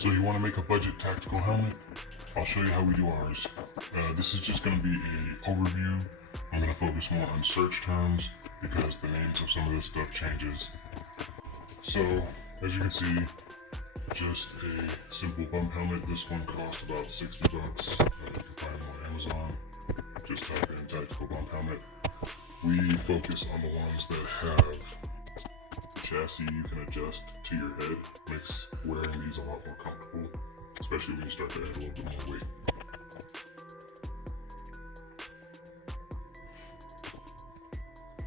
So you want to make a budget tactical helmet? I'll show you how we do ours. This is just going to be an overview. I'm going to focus more on search terms because the names of some of this stuff changes. So as you can see, just a simple bump helmet. This one costs about 60 bucks. You can find them on Amazon. Just type in tactical bump helmet. We focus on the ones that have chassis you can adjust to your head. Makes wearing these a lot more comfortable, especially when you start to add a little bit more weight.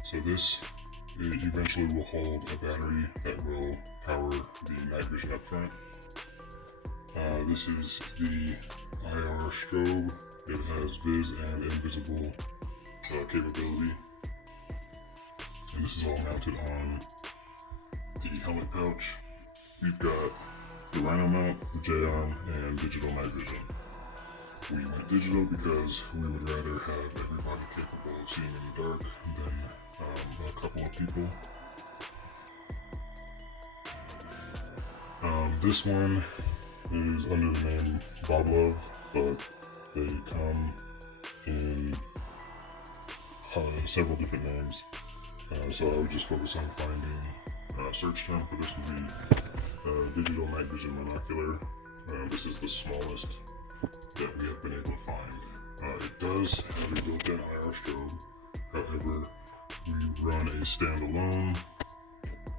So this eventually will hold a battery that will power the night vision up front. This is the IR strobe. It has vis and invisible capability. And this is all mounted on the helmet pouch. We've got the RINO mount, the J-arm, and digital night vision. We went digital because we would rather have everybody capable of seeing in the dark than a couple of people. This one is under the name Bob Love, but they come in several different names. So I would just focus on finding a search term for this would be digital night vision monocular. This is the smallest that we have been able to find. It does have a built-in IR strobe. However, we run a standalone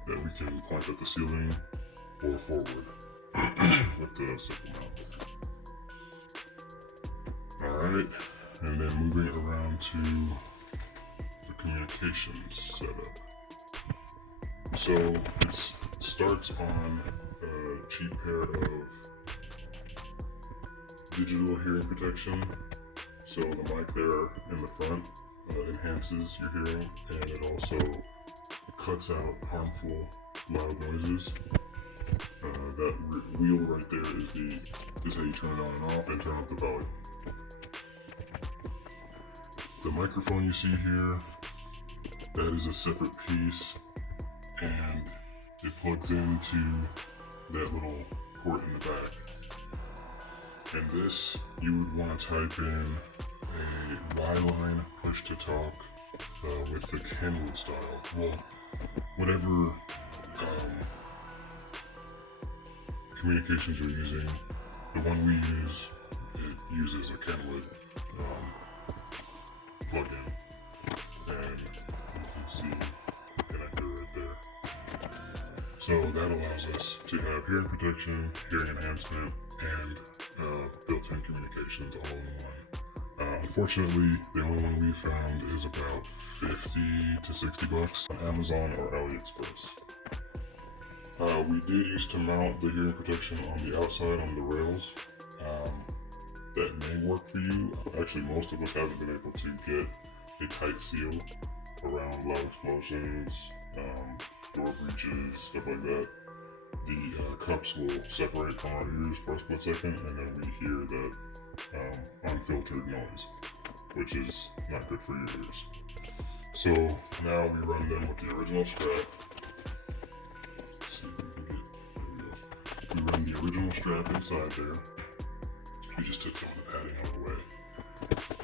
that we can point at the ceiling or forward with the simple mount. Alright, and then moving around to the communications setup. So it starts on a cheap pair of digital hearing protection. So the mic there in the front enhances your hearing, and it also cuts out harmful loud noises. That wheel right there is how you turn it on and off and turn up the volume. The microphone you see here, that is a separate piece, and it plugs into that little port in the back. And this, you would want to type in a Y-line push-to-talk with the Kenwood style. Well, whatever communications you're using, the one we use, it uses a Kenwood plug-in. And you can see the connector right there. So that allows us to have hearing protection, hearing enhancement, and built-in communications all in one. Unfortunately, the only one we found is about 50 to 60 bucks on Amazon or AliExpress. We did used to mount the hearing protection on the outside on the rails. That may work for you. Actually, most of us haven't been able to get a tight seal around loud explosions, door breaches, stuff like that. The cups will separate from our ears for a split second, and then we hear that unfiltered noise, which is not good for your ears. So now we run them with the original strap. Let's see if we can get, there we go. We run the original strap inside there. We just took some of the padding out of the way.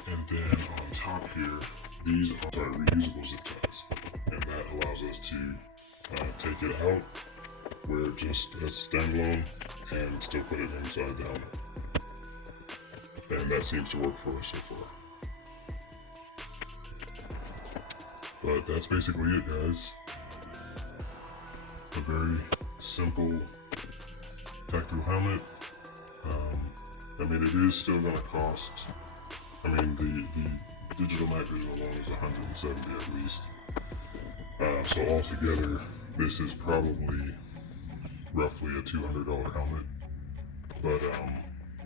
And then on top here, these are reusable zip ties. And that allows us to take it out, wear it just as a standalone, and still put it inside the helmet. And that seems to work for us so far. But that's basically it, guys. A very simple tactical helmet. I mean, it is still going to cost, I mean, the digital night vision alone is $170 at least. So altogether, this is probably roughly a $200 helmet. But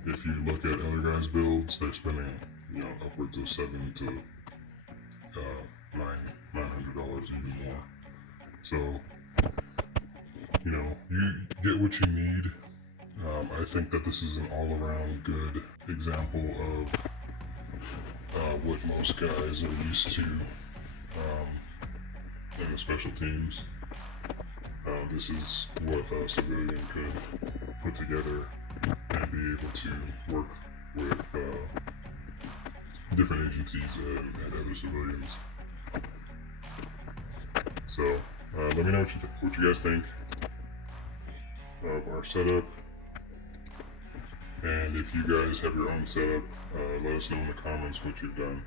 if you look at other guys' builds, they're spending, upwards of $700 to $900 even more. So, you get what you need. I think that this is an all-around good example of what most guys are used to in the special teams. This is what a civilian could put together and be able to work with different agencies and other civilians. So let me know what you guys think of our setup, and if you guys have your own setup, let us know in the comments what you've done.